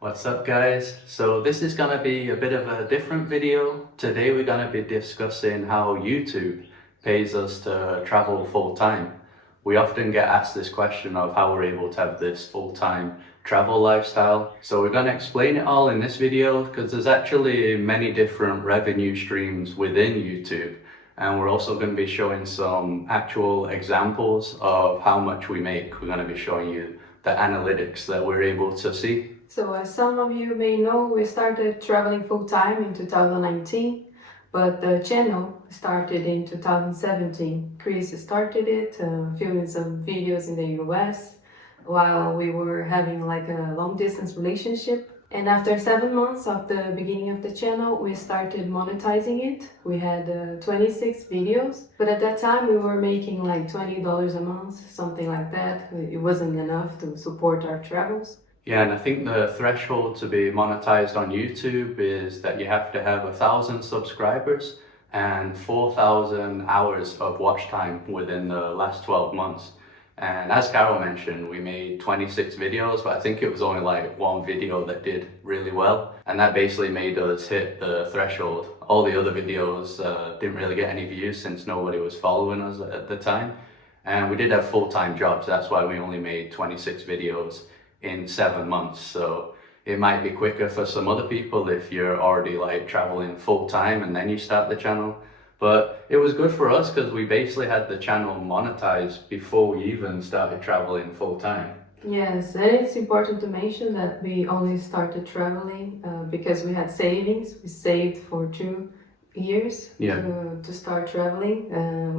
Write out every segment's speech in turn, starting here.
What's up guys? So this is gonna be a bit of a different video. Today we're gonna be discussing how YouTube pays us to travel full time. We often get asked this question of how we're able to have this full-time travel lifestyle. So we're gonna explain it all in this video because there's actually many different revenue streams within YouTube. And we're also going to be showing some actual examples of how much we make. We're going to be showing you the analytics that we're able to see. So as some of you may know, we started traveling full-time in 2019, but the channel started in 2017. Chris started it, filming some videos in the US while we were having like a long-distance relationship. And after 7 months of the beginning of the channel, we started monetizing it. We had 26 videos, but at that time we were making like $20 a month, something like that. It wasn't enough to support our travels. Yeah, and I think the threshold to be monetized on YouTube is that you have to have 1,000 subscribers and 4,000 hours of watch time within the last 12 months. And as Carol mentioned, we made 26 videos, but I think it was only like one video that did really well. And that basically made us hit the threshold. All the other videos didn't really get any views since nobody was following us at the time. And we did have full-time jobs. That's why we only made 26 videos in 7 months. So it might be quicker for some other people if you're already like traveling full-time and then you start the channel. But it was good for us because we basically had the channel monetized before we even started traveling full-time. Yes, and it's important to mention that we only started traveling because we had savings. We saved for 2 years to start traveling.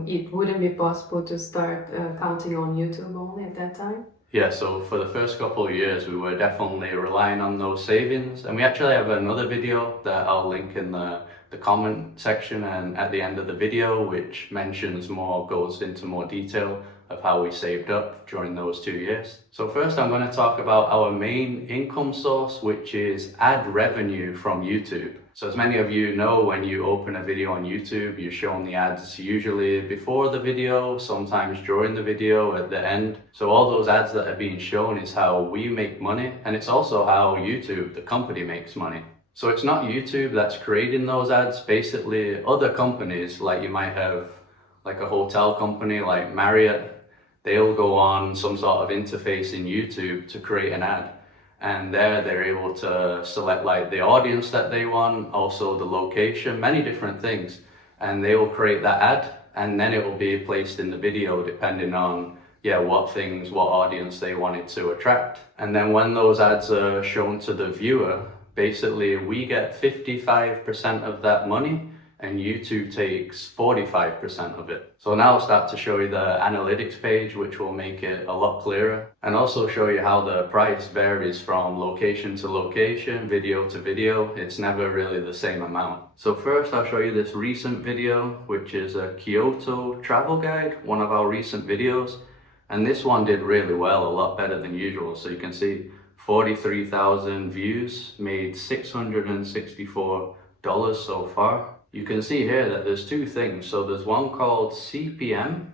It wouldn't be possible to start counting on YouTube only at that time. Yeah, so for the first couple of years, we were definitely relying on those savings. And we actually have another video that I'll link in the comment section and at the end of the video, which goes into more detail of how we saved up during those 2 years. So first I'm going to talk about our main income source, which is ad revenue from YouTube. So as many of you know, when you open a video on YouTube, you're shown the ads usually before the video, sometimes during the video, at the end. So all those ads that are being shown is how we make money, and it's also how YouTube, the company, makes money. So it's not YouTube that's creating those ads. Basically, other companies, like you might have like a hotel company like Marriott, they'll go on some sort of interface in YouTube to create an ad. And there they're able to select like the audience that they want, also the location, many different things. And they will create that ad and then it will be placed in the video depending on what audience they wanted to attract. And then when those ads are shown to the viewer, basically we get 55% of that money and YouTube takes 45% of it. So now I'll start to show you the analytics page, which will make it a lot clearer, and also show you how the price varies from location to location, video to video. It's never really the same amount. So first I'll show you this recent video, which is a Kyoto travel guide, one of our recent videos. And this one did really well, a lot better than usual. So you can see 43,000 views, made $664 so far. You can see here that there's two things. So there's one called CPM,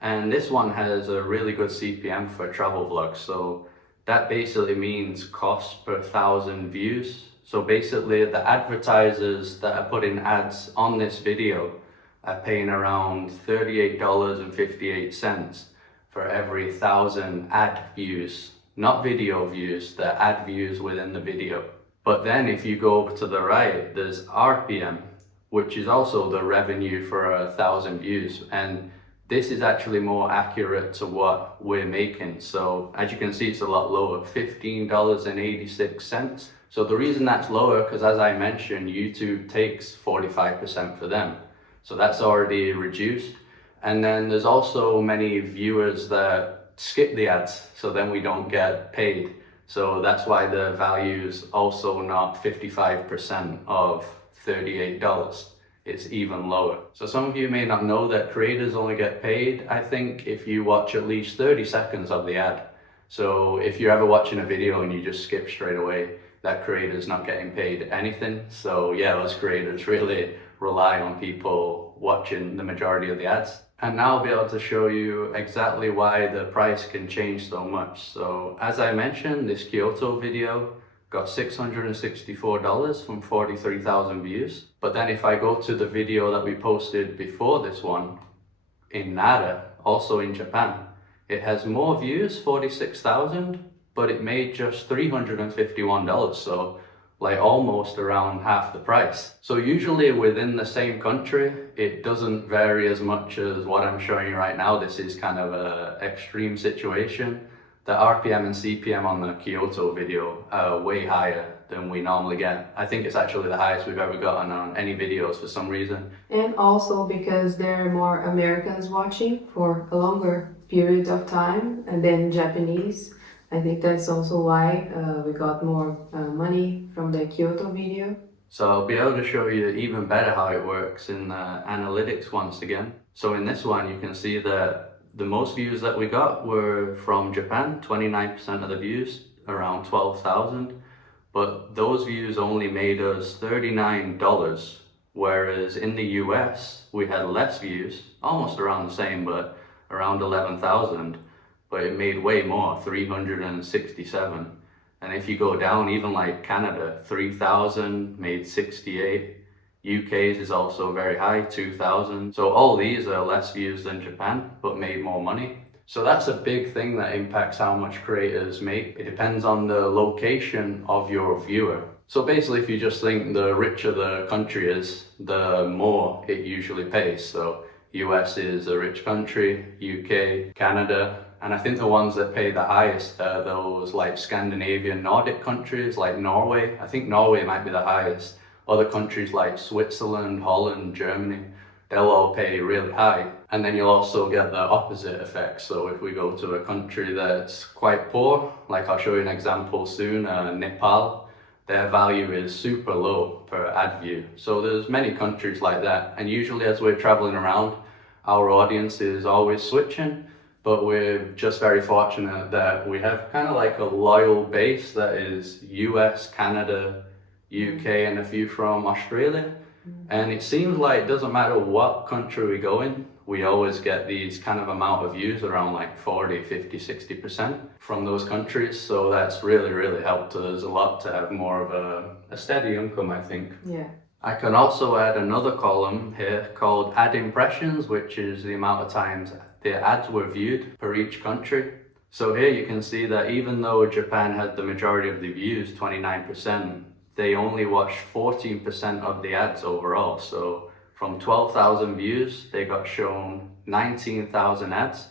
and this one has a really good CPM for travel vlogs. So that basically means cost per 1,000 views. So basically the advertisers that are putting ads on this video are paying around $38.58 for every 1,000 ad views. Not video views, the ad views within the video. But then if you go over to the right, there's RPM, which is also the revenue for 1,000 views. And this is actually more accurate to what we're making. So as you can see, it's a lot lower, $15.86. So the reason that's lower, because as I mentioned, YouTube takes 45% for them. So that's already reduced. And then there's also many viewers that skip the ads, so then we don't get paid. So that's why the value is also not 55% of $38. It's even lower. So some of you may not know that creators only get paid, I think, if you watch at least 30 seconds of the ad. So if you're ever watching a video and you just skip straight away, that creator's not getting paid anything. So yeah, us creators really rely on people watching the majority of the ads. And now I'll be able to show you exactly why the price can change so much. So as I mentioned, this Kyoto video, got $664 from 43,000 views. But then if I go to the video that we posted before this one, in Nara, also in Japan, it has more views, 46,000, but it made just $351, so like almost around half the price. So usually within the same country, it doesn't vary as much as what I'm showing you right now. This is kind of an extreme situation. The RPM and CPM on the Kyoto video are way higher than we normally get. I think it's actually the highest we've ever gotten on any videos for some reason. And also because there are more Americans watching for a longer period of time and then Japanese. I think that's also why we got more money from the Kyoto video. So I'll be able to show you even better how it works in the analytics once again. So in this one, you can see that the most views that we got were from Japan, 29% of the views, around 12,000. But those views only made us $39, whereas in the US, we had less views, almost around the same, but around 11,000. But it made way more, 367. And if you go down, even like Canada, 3,000 made 68. UK's is also very high, 2,000. So all these are less views than Japan, but made more money. So that's a big thing that impacts how much creators make. It depends on the location of your viewer. So basically, if you just think the richer the country is, the more it usually pays. So US is a rich country, UK, Canada, and I think the ones that pay the highest are those like Scandinavian Nordic countries like Norway. I think Norway might be the highest. Other countries like Switzerland, Holland, Germany, they'll all pay really high. And then you'll also get the opposite effect. So if we go to a country that's quite poor, like I'll show you an example soon, Nepal, their value is super low per ad view. So there's many countries like that. And usually as we're traveling around, our audience is always switching. But we're just very fortunate that we have kind of like a loyal base that is US, Canada, UK, and a few from Australia. And it seems like it doesn't matter what country we go in, we always get these kind of amount of views, around like 40, 50, 60% from those countries. So that's really, really helped us a lot to have more of a steady income, I think. Yeah. I can also add another column here called ad impressions, which is the amount of times the ads were viewed per each country. So here you can see that even though Japan had the majority of the views, 29%, they only watched 14% of the ads overall. So from 12,000 views, they got shown 19,000 ads.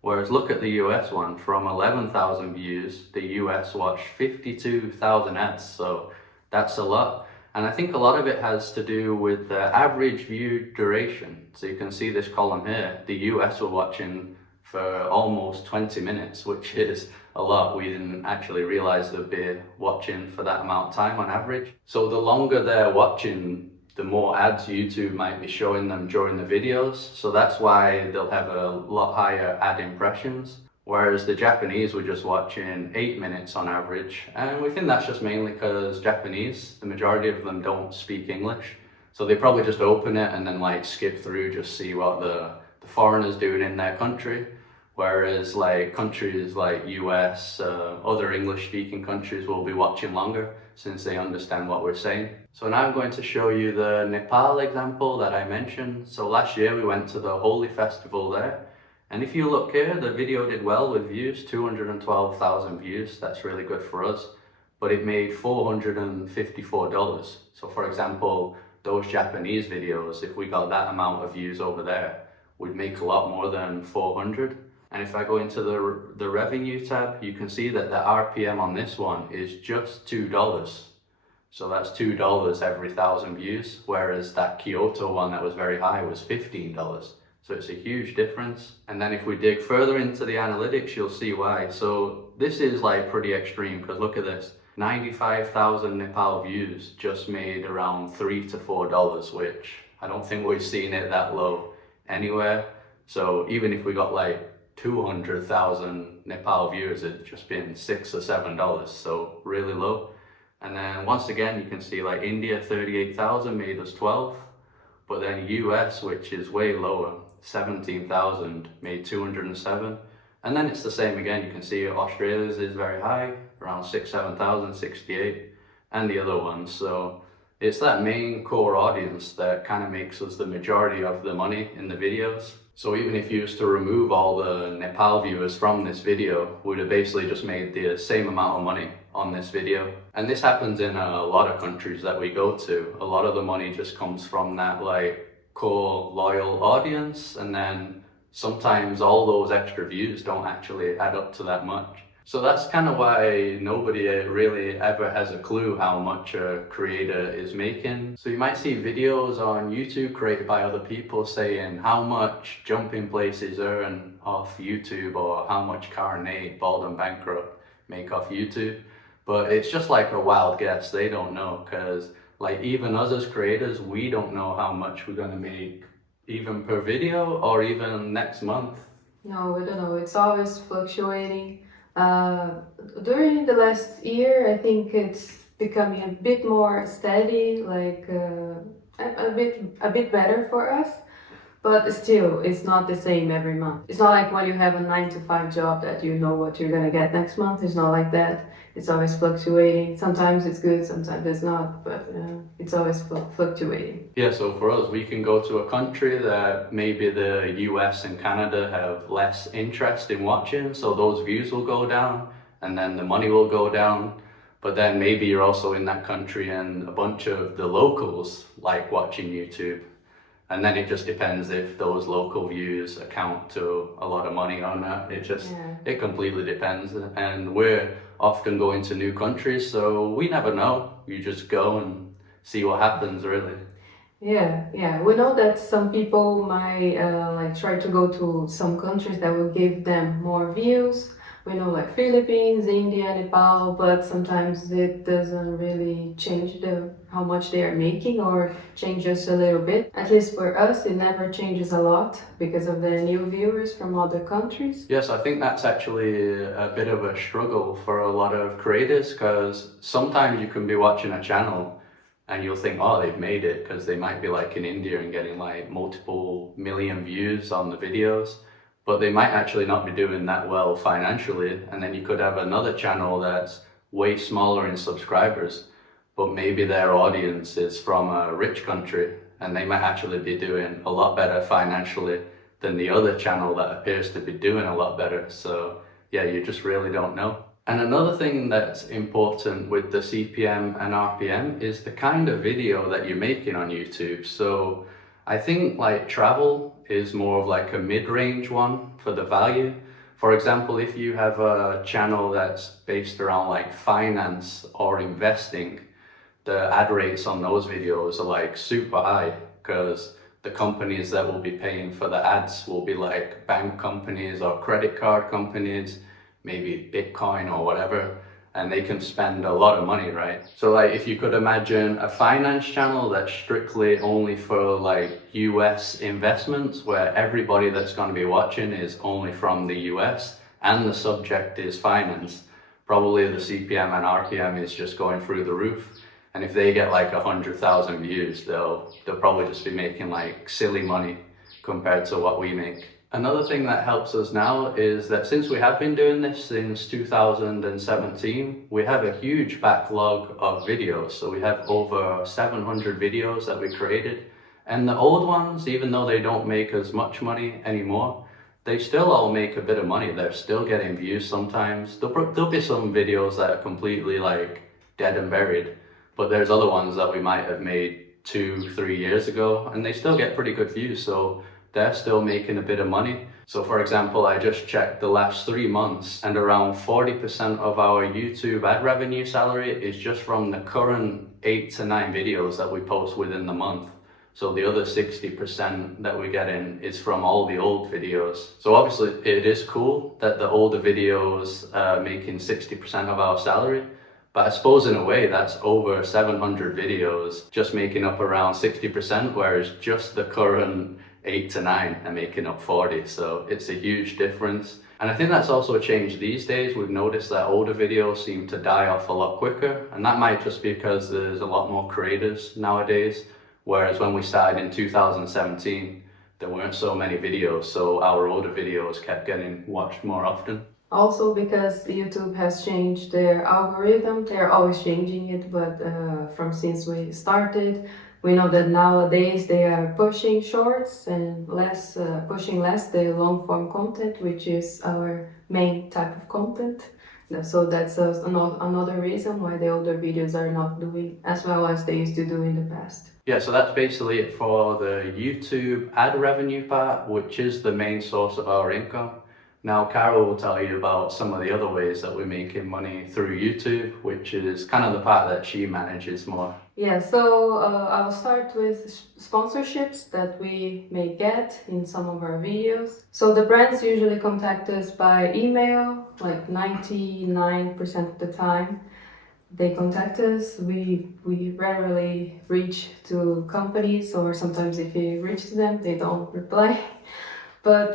Whereas look at the US one, from 11,000 views, the US watched 52,000 ads. So that's a lot. And I think a lot of it has to do with the average view duration. So you can see this column here, the US were watching for almost 20 minutes, which is a lot. We didn't actually realize they'd be watching for that amount of time on average. So the longer they're watching, the more ads YouTube might be showing them during the videos. So that's why they'll have a lot higher ad impressions. Whereas the Japanese were just watching 8 minutes on average. And we think that's just mainly because Japanese, the majority of them don't speak English. So they probably just open it and then like skip through, just see what the foreigners doing in their country. Whereas like countries like US, other English speaking countries will be watching longer since they understand what we're saying. So now I'm going to show you the Nepal example that I mentioned. So last year we went to the Holi festival there. And if you look here, the video did well with views, 212,000 views. That's really good for us. But it made $454. So for example, those Japanese videos, if we got that amount of views over there, we'd make a lot more than 400. And if I go into the revenue tab, you can see that the RPM on this one is just $2. So that's $2 every 1,000 views, whereas that Kyoto one that was very high was $15. So it's a huge difference. And then if we dig further into the analytics, you'll see why. So this is like pretty extreme, because look at this. 95,000 Nepal views just made around $3 to $4, which I don't think we've seen it that low anywhere. So even if we got like 200,000 Nepal viewers, it'd just been $6 or $7, so really low. And then once again, you can see like India, 38,000 made us 12, but then US, which is way lower, 17,000 made 207. And then it's the same again. You can see Australia's is very high, around 6,000, 7,000, 68, and the other ones. So it's that main core audience that kind of makes us the majority of the money in the videos. So even if you used to remove all the Nepal viewers from this video, we'd have basically just made the same amount of money on this video. And this happens in a lot of countries that we go to. A lot of the money just comes from that like core loyal audience, and then sometimes all those extra views don't actually add up to that much. So that's kind of why nobody really ever has a clue how much a creator is making. So you might see videos on YouTube created by other people saying how much Jumping Places earn off YouTube, or how much Carnate, Bald and Bankrupt make off YouTube. But it's just like a wild guess. They don't know, because like even us as creators, we don't know how much we're gonna make even per video or even next month. No, we don't know. It's always fluctuating. During the last year, I think it's becoming a bit more steady, like a bit better for us. But still, it's not the same every month. It's not like when you have a 9-to-5 job that you know what you're gonna get next month. It's not like that. It's always fluctuating. Sometimes it's good, sometimes it's not, but it's always fluctuating. Yeah, so for us, we can go to a country that maybe the US and Canada have less interest in watching, so those views will go down, and then the money will go down. But then maybe you're also in that country and a bunch of the locals like watching YouTube. And then it just depends if those local views account to a lot of money or not. It completely depends. And we're often going to new countries, so we never know. You just go and see what happens, really. Yeah. We know that some people might like try to go to some countries that will give them more views. We know like Philippines, India, Nepal, but sometimes it doesn't really change how much they are making, or change just a little bit. At least for us, it never changes a lot because of the new viewers from other countries. Yes, I think that's actually a bit of a struggle for a lot of creators, because sometimes you can be watching a channel and you'll think, oh, they've made it, because they might be like in India and getting like multiple million views on the videos. But they might actually not be doing that well financially. And then you could have another channel that's way smaller in subscribers, but maybe their audience is from a rich country, and they might actually be doing a lot better financially than the other channel that appears to be doing a lot better. So yeah, you just really don't know. And another thing that's important with the CPM and RPM is the kind of video that you're making on YouTube. So I think like travel is more of like a mid-range one for the value. For example, if you have a channel that's based around like finance or investing, the ad rates on those videos are like super high, because the companies that will be paying for the ads will be like bank companies or credit card companies, maybe Bitcoin or whatever. And they can spend a lot of money, right? So like if you could imagine a finance channel that's strictly only for like US investments, where everybody that's going to be watching is only from the US and the subject is finance, probably the CPM and RPM is just going through the roof. And if they get like 100,000 views, they'll probably just be making like silly money compared to what we make. Another thing that helps us now is that since we have been doing this since 2017, we have a huge backlog of videos. So we have over 700 videos that we created. And the old ones, even though they don't make as much money anymore, they still all make a bit of money. They're still getting views sometimes. There'll be some videos that are completely like dead and buried, but there's other ones that we might have made 2-3 years ago, and they still get pretty good views. So they're still making a bit of money. So for example, I just checked the last 3 months, and around 40% of our YouTube ad revenue salary is just from the current 8 to 9 videos that we post within the month. So the other 60% that we get in is from all the old videos. So obviously it is cool that the older videos are making 60% of our salary, but I suppose in a way that's over 700 videos just making up around 60%, whereas just the current 8 to 9 are making up 40. So it's a huge difference. And I think that's also a change these days. We've noticed that older videos seem to die off a lot quicker, and that might just be because there's a lot more creators nowadays. Whereas when we started in 2017, there weren't so many videos, so our older videos kept getting watched more often. Also because YouTube has changed their algorithm, they're always changing it, but from since we started, we know that nowadays they are pushing shorts and pushing less the long form content, which is our main type of content. So that's another reason why the older videos are not doing as well as they used to do in the past. Yeah, so that's basically it for the YouTube ad revenue part, which is the main source of our income. Now, Carol will tell you about some of the other ways that we're making money through YouTube, which is kind of the part that she manages more. Yeah, so I'll start with sponsorships that we may get in some of our videos. So the brands usually contact us by email, like 99% of the time. They contact us. We rarely reach to companies, or sometimes if we reach to them, they don't reply. But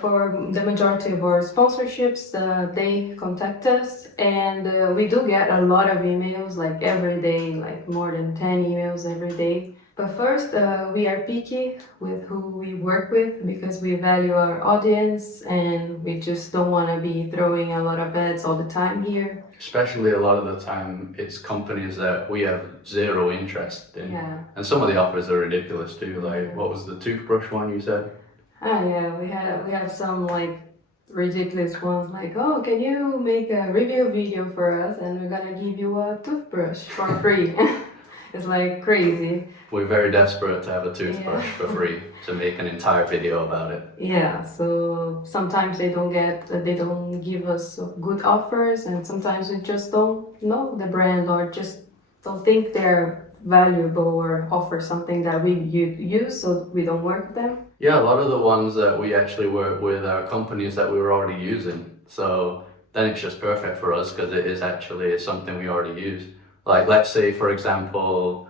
for the majority of our sponsorships, they contact us, and we do get a lot of emails, like every day, like more than 10 emails every day. But first, we are picky with who we work with because we value our audience and we just don't want to be throwing a lot of ads all the time here. Especially a lot of the time, it's companies that we have zero interest in. Yeah. And some of the offers are ridiculous too. Like, what was the toothbrush one you said? Ah, yeah, we have some like ridiculous ones like, oh, can you make a review video for us and we're gonna give you a toothbrush for free. It's like crazy. We're very desperate to have a toothbrush for free to make an entire video about it. Yeah, so sometimes they don't give us good offers, and sometimes we just don't know the brand or just don't think they're valuable or offer something that we use, so we don't work with them. Yeah, a lot of the ones that we actually work with are companies that we were already using. So then it's just perfect for us because it is actually something we already use. Like, let's say, for example,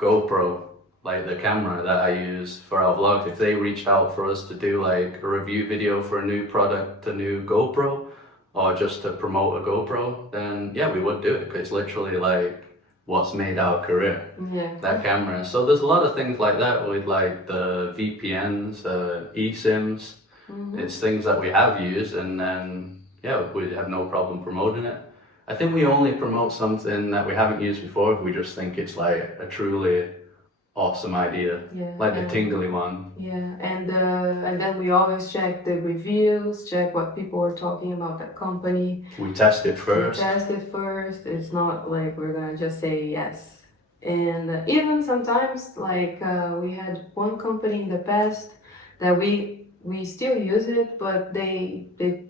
GoPro, like the camera that I use for our vlogs, if they reached out for us to do like a review video for a new product, a new GoPro, or just to promote a GoPro, then yeah, we would do it because it's literally like what's made our career, that camera. So there's a lot of things like that with like the VPNs, eSIMs. It's things that we have used, and then yeah, we have no problem promoting it. I think we only promote something that we haven't used before if we just think it's like a truly awesome idea, like the tingly one. Yeah, and then we always check the reviews, check what people are talking about that company. We test it first. It's not like we're gonna just say yes. And even sometimes, like we had one company in the past that we still use it, but they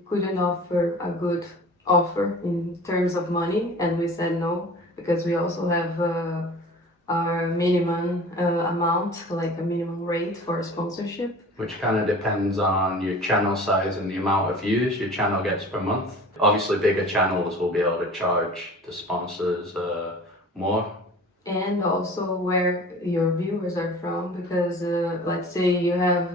couldn't offer a good offer in terms of money, and we said no because we also have our minimum amount, like a minimum rate for sponsorship. Which kind of depends on your channel size and the amount of views your channel gets per month. Obviously, bigger channels will be able to charge the sponsors more. And also where your viewers are from, because let's say you have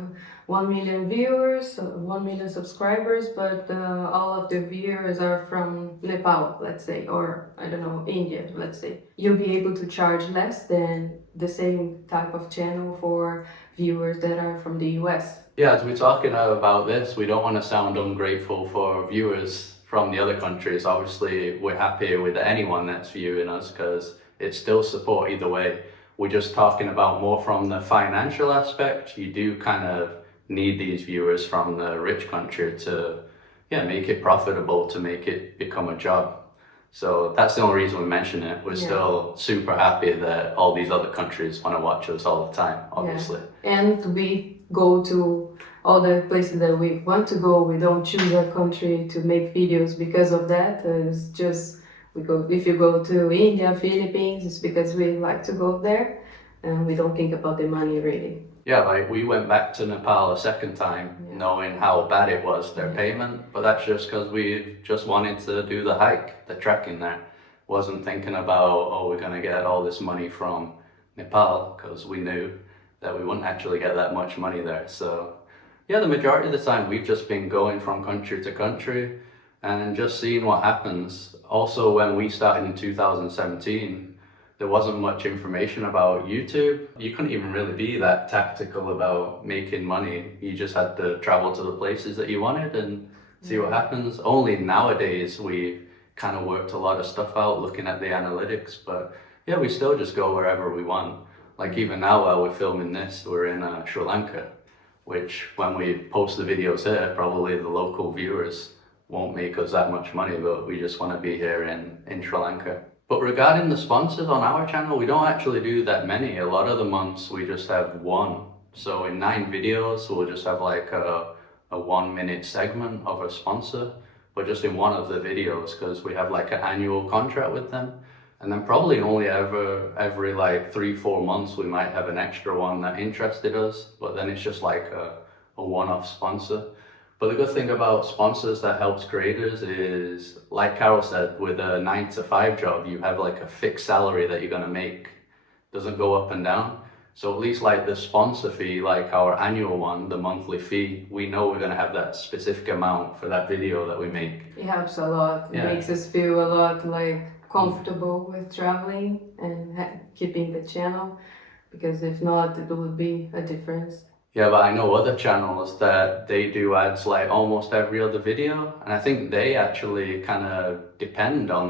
1 million viewers, 1 million subscribers, but all of the viewers are from Nepal, let's say, or I don't know, India, let's say. You'll be able to charge less than the same type of channel for viewers that are from the US. Yeah, as we're talking about this, we don't want to sound ungrateful for viewers from the other countries. Obviously, we're happy with anyone that's viewing us because it's still support either way. We're just talking about more from the financial aspect. You do kind of need these viewers from the rich country to make it profitable, to make it become a job. So that's the only reason we mention it. We're still super happy that all these other countries want to watch us all the time, obviously. And we go to all the places that we want to go. We don't choose a country to make videos because of that. It's just if you go to India, Philippines, it's because we like to go there and we don't think about the money really. Yeah, like we went back to Nepal a second time knowing how bad it was, their payment, but that's just because we just wanted to do the hike, the trekking there. Wasn't thinking about, oh, we're going to get all this money from Nepal, because we knew that we wouldn't actually get that much money there. So yeah, the majority of the time we've just been going from country to country and just seeing what happens. Also, when we started in 2017, there wasn't much information about YouTube. You couldn't even really be that tactical about making money. You just had to travel to the places that you wanted and see what happens. Only nowadays we kind of worked a lot of stuff out looking at the analytics, but yeah, we still just go wherever we want. Like even now while we're filming this, we're in Sri Lanka, which when we post the videos here, probably the local viewers won't make us that much money, but we just want to be here in Sri Lanka. But regarding the sponsors on our channel, we don't actually do that many. A lot of the months we just have one. So in 9 videos, we'll just have like a 1-minute segment of a sponsor, but just in one of the videos, because we have like an annual contract with them. And then probably only every like 3-4 months we might have an extra one that interested us, but then it's just like a one-off sponsor. But the good thing about sponsors that helps creators is, like Carol said, with a 9-to-5 job, you have like a fixed salary that you're gonna make. Doesn't go up and down. So at least like the sponsor fee, like our annual one, the monthly fee, we know we're gonna have that specific amount for that video that we make. It helps a lot. It Yeah. makes us feel a lot like comfortable with traveling and keeping the channel, because if not, it would be a difference. Yeah, but I know other channels that they do ads like almost every other video, and I think they actually kind of depend on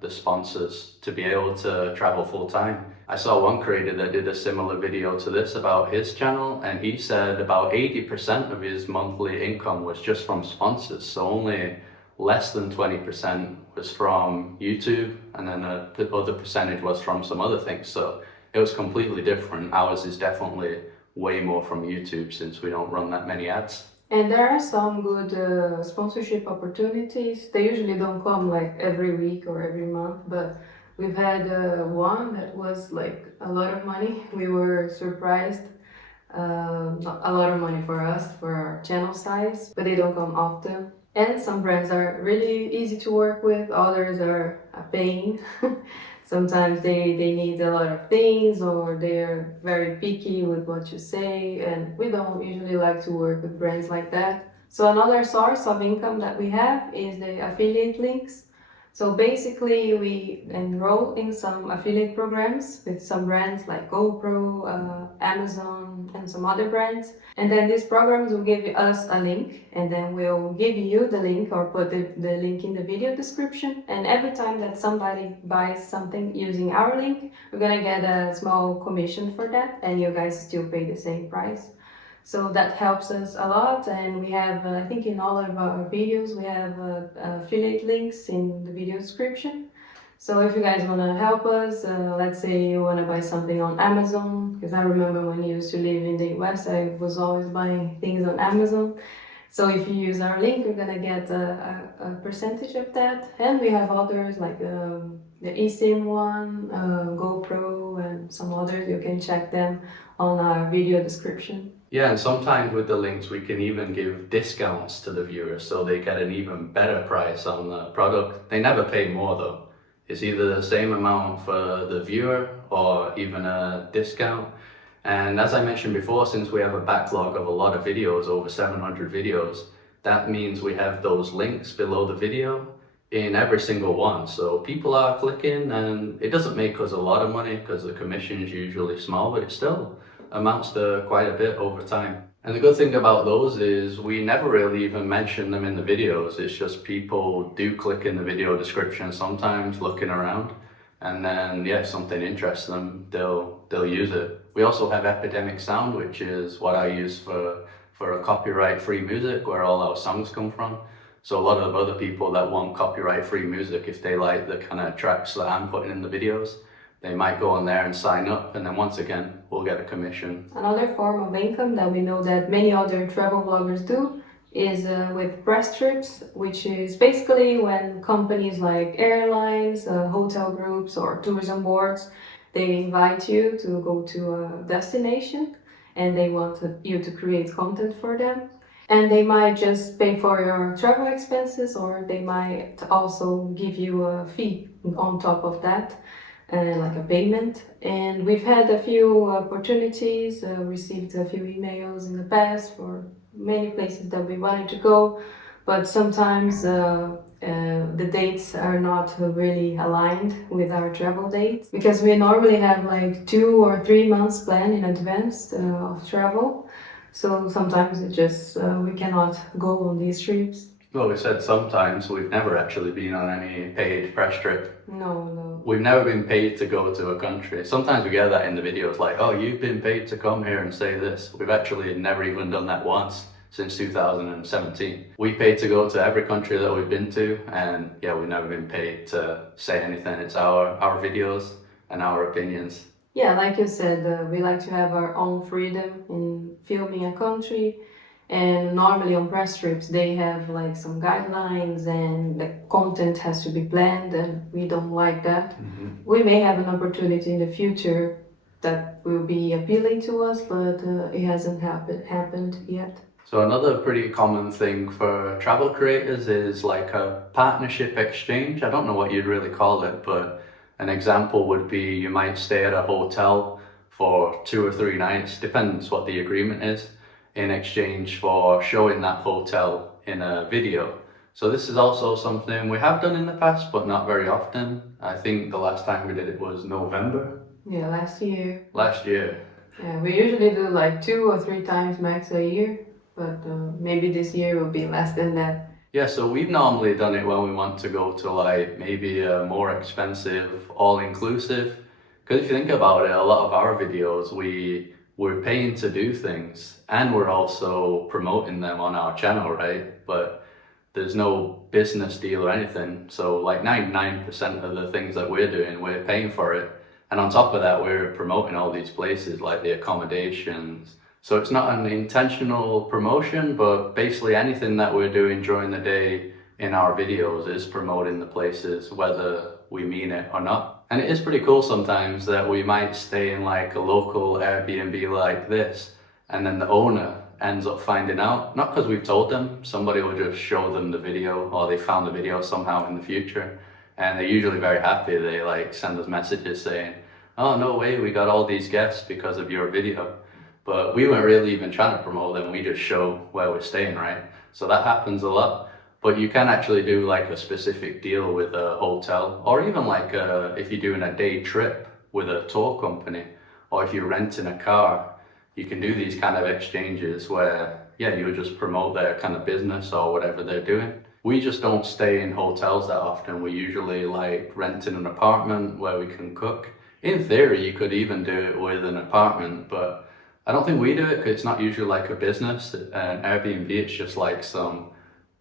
the sponsors to be able to travel full time. I saw one creator that did a similar video to this about his channel, and he said about 80% of his monthly income was just from sponsors, so only less than 20% was from YouTube, and then the other percentage was from some other things. So it was completely different. Ours is definitely way more from YouTube since we don't run that many ads. And there are some good sponsorship opportunities. They usually don't come like every week or every month, but we've had one that was like a lot of money. We were surprised. Not a lot of money for us, for our channel size, but they don't come often. And some brands are really easy to work with, others are a pain. Sometimes they need a lot of things, or they're very picky with what you say, and we don't usually like to work with brands like that. So another source of income that we have is the affiliate links. So basically we enroll in some affiliate programs with some brands like GoPro, Amazon, and some other brands. And then these programs will give us a link, and then we'll give you the link or put the link in the video description. And every time that somebody buys something using our link, we're gonna get a small commission for that, and you guys still pay the same price. So that helps us a lot, and we have, I think in all of our videos, we have affiliate links in the video description. So if you guys want to help us, let's say you want to buy something on Amazon, because I remember when I used to live in the US, I was always buying things on Amazon. So if you use our link, you're gonna get a percentage of that. And we have others like the eSIM one, GoPro, and some others. You can check them on our video description. Yeah, and sometimes with the links we can even give discounts to the viewers so they get an even better price on the product. They never pay more though. It's either the same amount for the viewer or even a discount. And as I mentioned before, since we have a backlog of a lot of videos, over 700 videos, that means we have those links below the video in every single one. So people are clicking, and it doesn't make us a lot of money because the commission is usually small, but it still amounts to quite a bit over time. And the good thing about those is we never really even mention them in the videos. It's just people do click in the video description sometimes looking around, and then yeah, if something interests them, they'll use it. We also have Epidemic Sound, which is what I use for a copyright-free music where all our songs come from. So a lot of other people that want copyright-free music, if they like the kind of tracks that I'm putting in the videos, they might go on there and sign up, and then once again, we'll get a commission. Another form of income that we know that many other travel bloggers do is with press trips, which is basically when companies like airlines, hotel groups, or tourism boards, they invite you to go to a destination, and they want you to create content for them. And they might just pay for your travel expenses, or they might also give you a fee on top of that. Like a payment. And we've had a few opportunities, received a few emails in the past for many places that we wanted to go, but sometimes the dates are not really aligned with our travel dates, because we normally have like 2 or 3 months planned in advance of travel. So sometimes it just we cannot go on these trips. Well, we said sometimes. We've never actually been on any paid press trip. No. We've never been paid to go to a country. Sometimes we get that in the videos, like, oh, you've been paid to come here and say this. We've actually never even done that once since 2017. We paid to go to every country that we've been to, and yeah, we've never been paid to say anything. It's our videos and our opinions. Yeah, like you said, we like to have our own freedom in filming a country. And normally on press trips, they have like some guidelines and the content has to be planned, and we don't like that. We may have an opportunity in the future that will be appealing to us, but it hasn't happened yet. So another pretty common thing for travel creators is like a partnership exchange. I don't know what you'd really call it, but an example would be you might stay at a hotel for 2 or 3 nights, depends what the agreement is, in exchange for showing that hotel in a video. So this is also something we have done in the past, but not very often. I think the last time we did it was November Yeah, last year. last year. Yeah, we usually do like 2 or 3 times max a year, but maybe this year will be less than that. Yeah, so we've normally done it when we want to go to like maybe a more expensive all-inclusive. Because if you think about it, a lot of our videos, we're paying to do things and we're also promoting them on our channel, right? But there's no business deal or anything. So like 99% of the things that we're doing, we're paying for it. And on top of that, we're promoting all these places like the accommodations. So it's not an intentional promotion, but basically anything that we're doing during the day in our videos is promoting the places, whether we mean it or not. And it is pretty cool sometimes that we might stay in like a local Airbnb like this, and then the owner ends up finding out, not because we've told them, somebody will just show them the video, or they found the video somehow in the future. And they're usually very happy. They like send us messages saying, oh, no way, we got all these guests because of your video. But we weren't really even trying to promote them, we just show where we're staying, right? So that happens a lot. But you can actually do like a specific deal with a hotel, or even like if you're doing a day trip with a tour company, or if you're renting a car, you can do these kind of exchanges where, yeah, you would just promote their kind of business or whatever they're doing. We just don't stay in hotels that often. We usually like renting an apartment where we can cook. In theory, you could even do it with an apartment, but I don't think we do it because it's not usually like a business. An Airbnb, it's just like some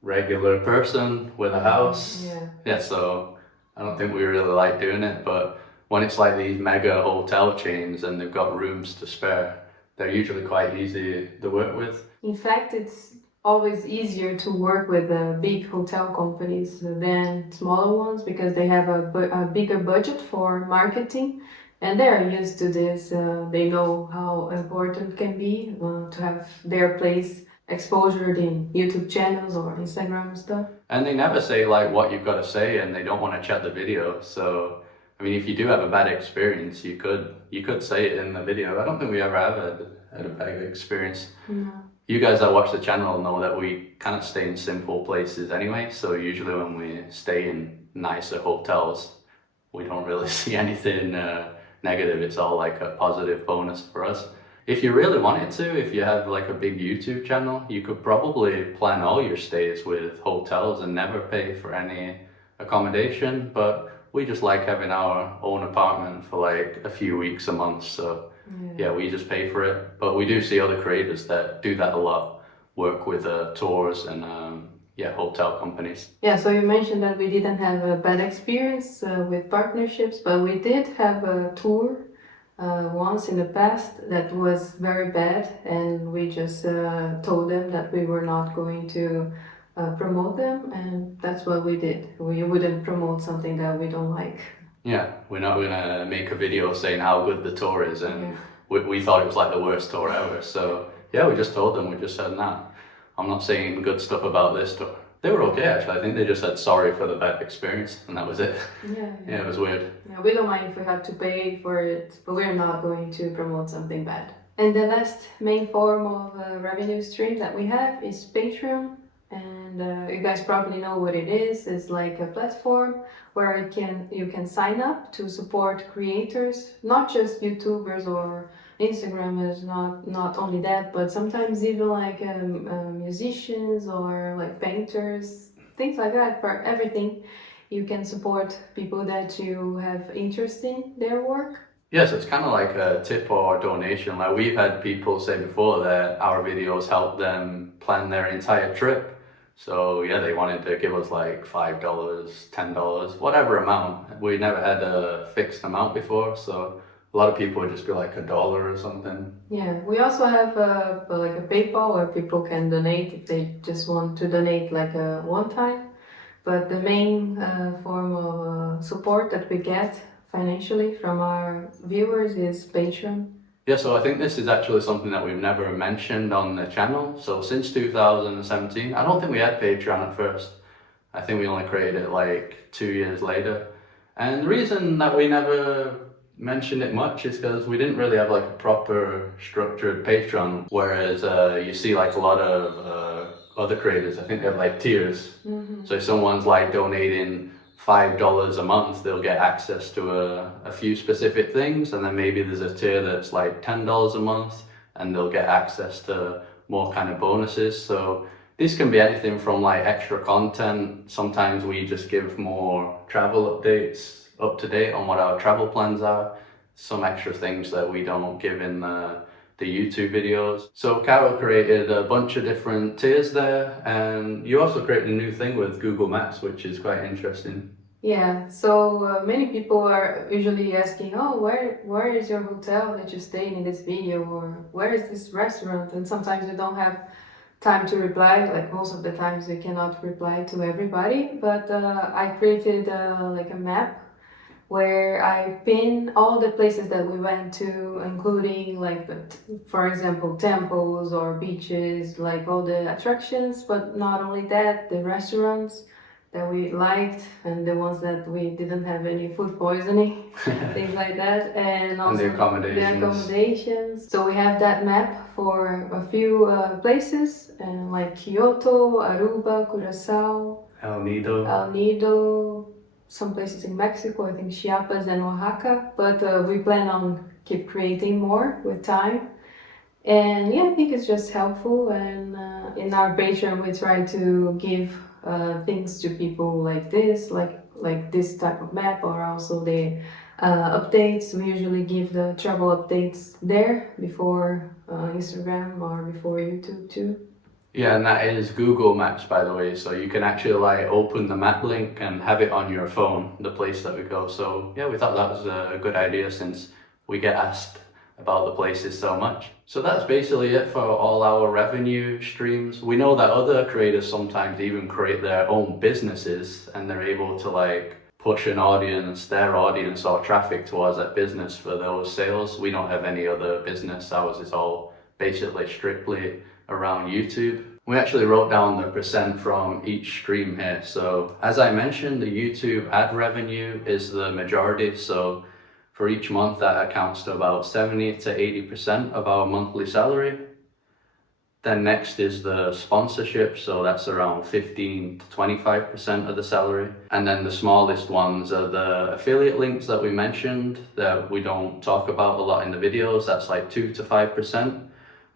regular person with a house. Yeah, so I don't think we really like doing it. But when it's like these mega hotel chains and they've got rooms to spare, they're usually quite easy to work with. In fact, it's always easier to work with big hotel companies than smaller ones because they have a bigger budget for marketing. And they're used to this. They know how important it can be to have their place exposure in YouTube channels or Instagram stuff. And they never say like what you've got to say, and they don't want to check the video. So, I mean, if you do have a bad experience, you could say it in the video. I don't think we ever have had a bad experience. No. You guys that watch the channel know that we kind of stay in simple places anyway. So usually when we stay in nicer hotels, we don't really see anything negative. It's all like a positive bonus for us. If you really wanted to, if you have like a big YouTube channel, you could probably plan all your stays with hotels and never pay for any accommodation. But we just like having our own apartment for like a few weeks a month. So yeah, we just pay for it. But we do see other creators that do that a lot, work with tours and hotel companies. Yeah, so you mentioned that we didn't have a bad experience with partnerships, but we did have a tour once in the past that was very bad, and we just told them that we were not going to promote them, and that's what we did. We wouldn't promote something that we don't like. Yeah, we're not gonna make a video saying how good the tour is, and we thought it was like the worst tour ever. So yeah, we just told them, we just said, nah, I'm not saying good stuff about this tour. They were okay actually. I think they just said sorry for the bad experience, and that was it. Yeah, it was weird. Yeah, we don't mind if we have to pay for it, but we're not going to promote something bad. And the last main form of revenue stream that we have is Patreon. and you guys probably know what it is. It's like a platform where you can sign up to support creators, not just YouTubers or Instagrammers, not only that, but sometimes even like musicians or like painters, things like that. For everything, you can support people that you have interest in their work. Yeah, so it's kind of like a tip or donation. Like we've had people say before that our videos help them plan their entire trip. So yeah, they wanted to give us like $5, $10, whatever amount. We never had a fixed amount before, so a lot of people would just be like $1 or something. Yeah, we also have like a PayPal where people can donate if they just want to donate like a one time. But the main form of support that we get financially from our viewers is Patreon. Yeah, so I think this is actually something that we've never mentioned on the channel. So since 2017, I don't think we had Patreon at first. I think we only created it like 2 years later. And the reason that we never mentioned it much is because we didn't really have like a proper structured Patreon. Whereas you see like a lot of other creators, I think they have like tiers. Mm-hmm. So if someone's like donating $5 a month, they'll get access to a few specific things, and then maybe there's a tier that's like $10 a month, and they'll get access to more kind of bonuses. So this can be anything from like extra content. Sometimes we just give more travel updates up to date on what our travel plans are. Some extra things that we don't give in the YouTube videos. So Carol created a bunch of different tiers there, and you also created a new thing with Google Maps, which is quite interesting. Yeah, so many people are usually asking, oh, where is your hotel that you stayed in this video, or where is this restaurant? And sometimes we don't have time to reply, like most of the times we cannot reply to everybody, but I created like a map where I pin all the places that we went to, including like, for example, temples or beaches, like all the attractions, but not only that, the restaurants that we liked and the ones that we didn't have any food poisoning, things like that, and also the accommodations. So we have that map for a few places, like Kyoto, Aruba, Curacao, El Nido. El Nido, some places in Mexico, I think Chiapas and Oaxaca, but we plan on keep creating more with time. And yeah, I think it's just helpful, and in our Patreon we try to give things to people like this type of map, or also the updates. We usually give the travel updates there before Instagram or before YouTube too. Yeah, and that is Google Maps, by the way. So you can actually like open the map link and have it on your phone, the place that we go. So yeah, we thought that was a good idea since we get asked about the places so much. So that's basically it for all our revenue streams. We know that other creators sometimes even create their own businesses, and they're able to like push their audience or traffic towards that business for those sales. We don't have any other business. Ours is all basically strictly around YouTube. We actually wrote down the percent from each stream here. So as I mentioned, the YouTube ad revenue is the majority. So for each month, that accounts to about 70 to 80% of our monthly salary. Then next is the sponsorship, so that's around 15 to 25% of the salary. And then the smallest ones are the affiliate links that we mentioned that we don't talk about a lot in the videos. That's like 2 to 5%.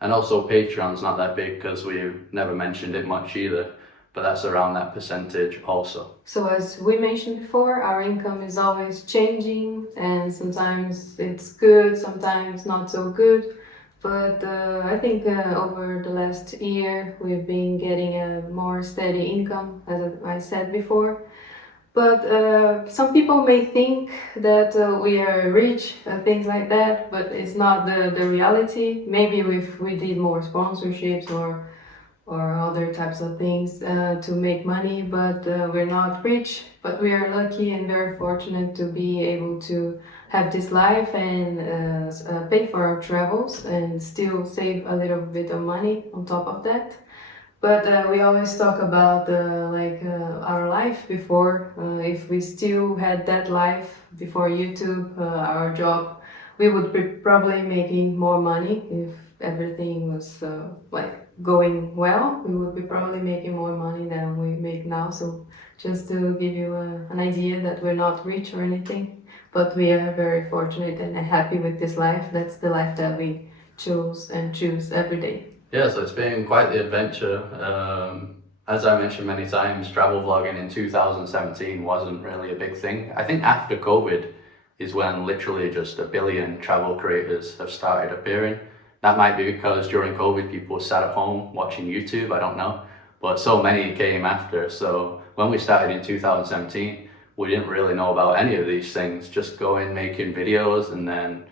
And also Patreon's not that big because we've never mentioned it much either, but that's around that percentage also. So as we mentioned before, our income is always changing, and sometimes it's good, sometimes not so good. But I think over the last year we've been getting a more steady income, as I said before. But some people may think that we are rich, things like that, but it's not the reality. Maybe if we did more sponsorships or other types of things to make money, but we're not rich. But we are lucky and very fortunate to be able to have this life and pay for our travels and still save a little bit of money on top of that. But we always talk about our life before. If we still had that life before YouTube, our job, we would be probably making more money if everything was like going well, we would be probably making more money than we make now. So just to give you an idea that we're not rich or anything, but we are very fortunate and happy with this life. That's the life that we chose and choose every day. Yeah, so it's been quite the adventure. As I mentioned many times, travel vlogging in 2017 wasn't really a big thing. I think after COVID is when literally just a billion travel creators have started appearing. That might be because during COVID people sat at home watching YouTube, I don't know. But so many came after. So when we started in 2017, we didn't really know about any of these things, just going making videos, and then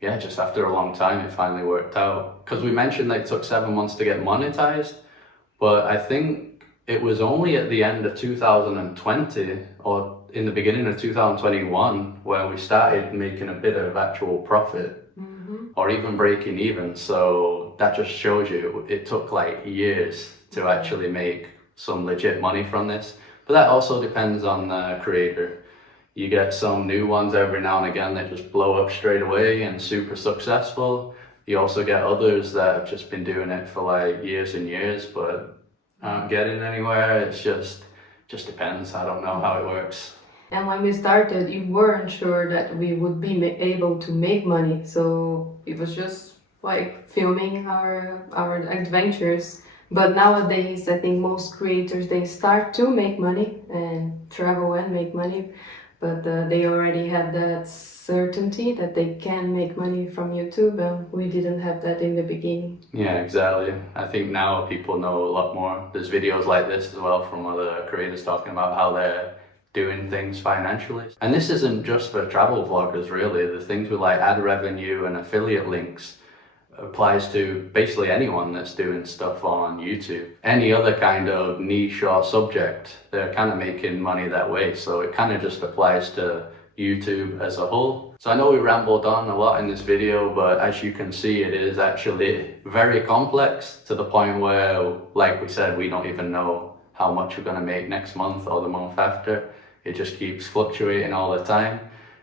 yeah, just after a long time it finally worked out. Because we mentioned that it took 7 months to get monetized, but I think it was only at the end of 2020 or in the beginning of 2021 where we started making a bit of actual profit, or even breaking even. So that just shows you it took like years to actually make some legit money from this. But that also depends on the creator. You get some new ones every now and again that just blow up straight away and super successful. You also get others that have just been doing it for like years and years but aren't getting anywhere. It's just depends. I don't know how it works. And when we started, we weren't sure that we would be able to make money. So it was just like filming our adventures. But nowadays, I think most creators, they start to make money and travel and make money, but they already have that certainty that they can make money from YouTube, and we didn't have that in the beginning. Yeah, exactly. I think now people know a lot more. There's videos like this as well from other creators talking about how they're doing things financially. And this isn't just for travel vloggers really. The things with like ad revenue and affiliate links applies to basically anyone that's doing stuff on YouTube. Any other kind of niche or subject, they're kind of making money that way. So it kind of just applies to YouTube as a whole. So I know we rambled on a lot in this video, but as you can see, it is actually very complex to the point where, like we said, we don't even know how much we're going to make next month or the month after. It just keeps fluctuating all the time.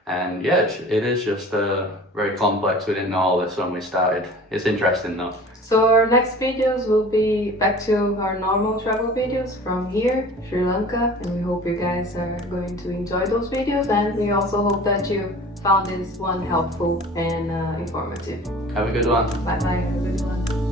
And yeah, it is just very complex. We didn't know all this when we started. It's interesting though. So our next videos will be back to our normal travel videos from here, Sri Lanka, and we hope you guys are going to enjoy those videos, and we also hope that you found this one helpful and informative. Have a good one. Bye bye, have a good one.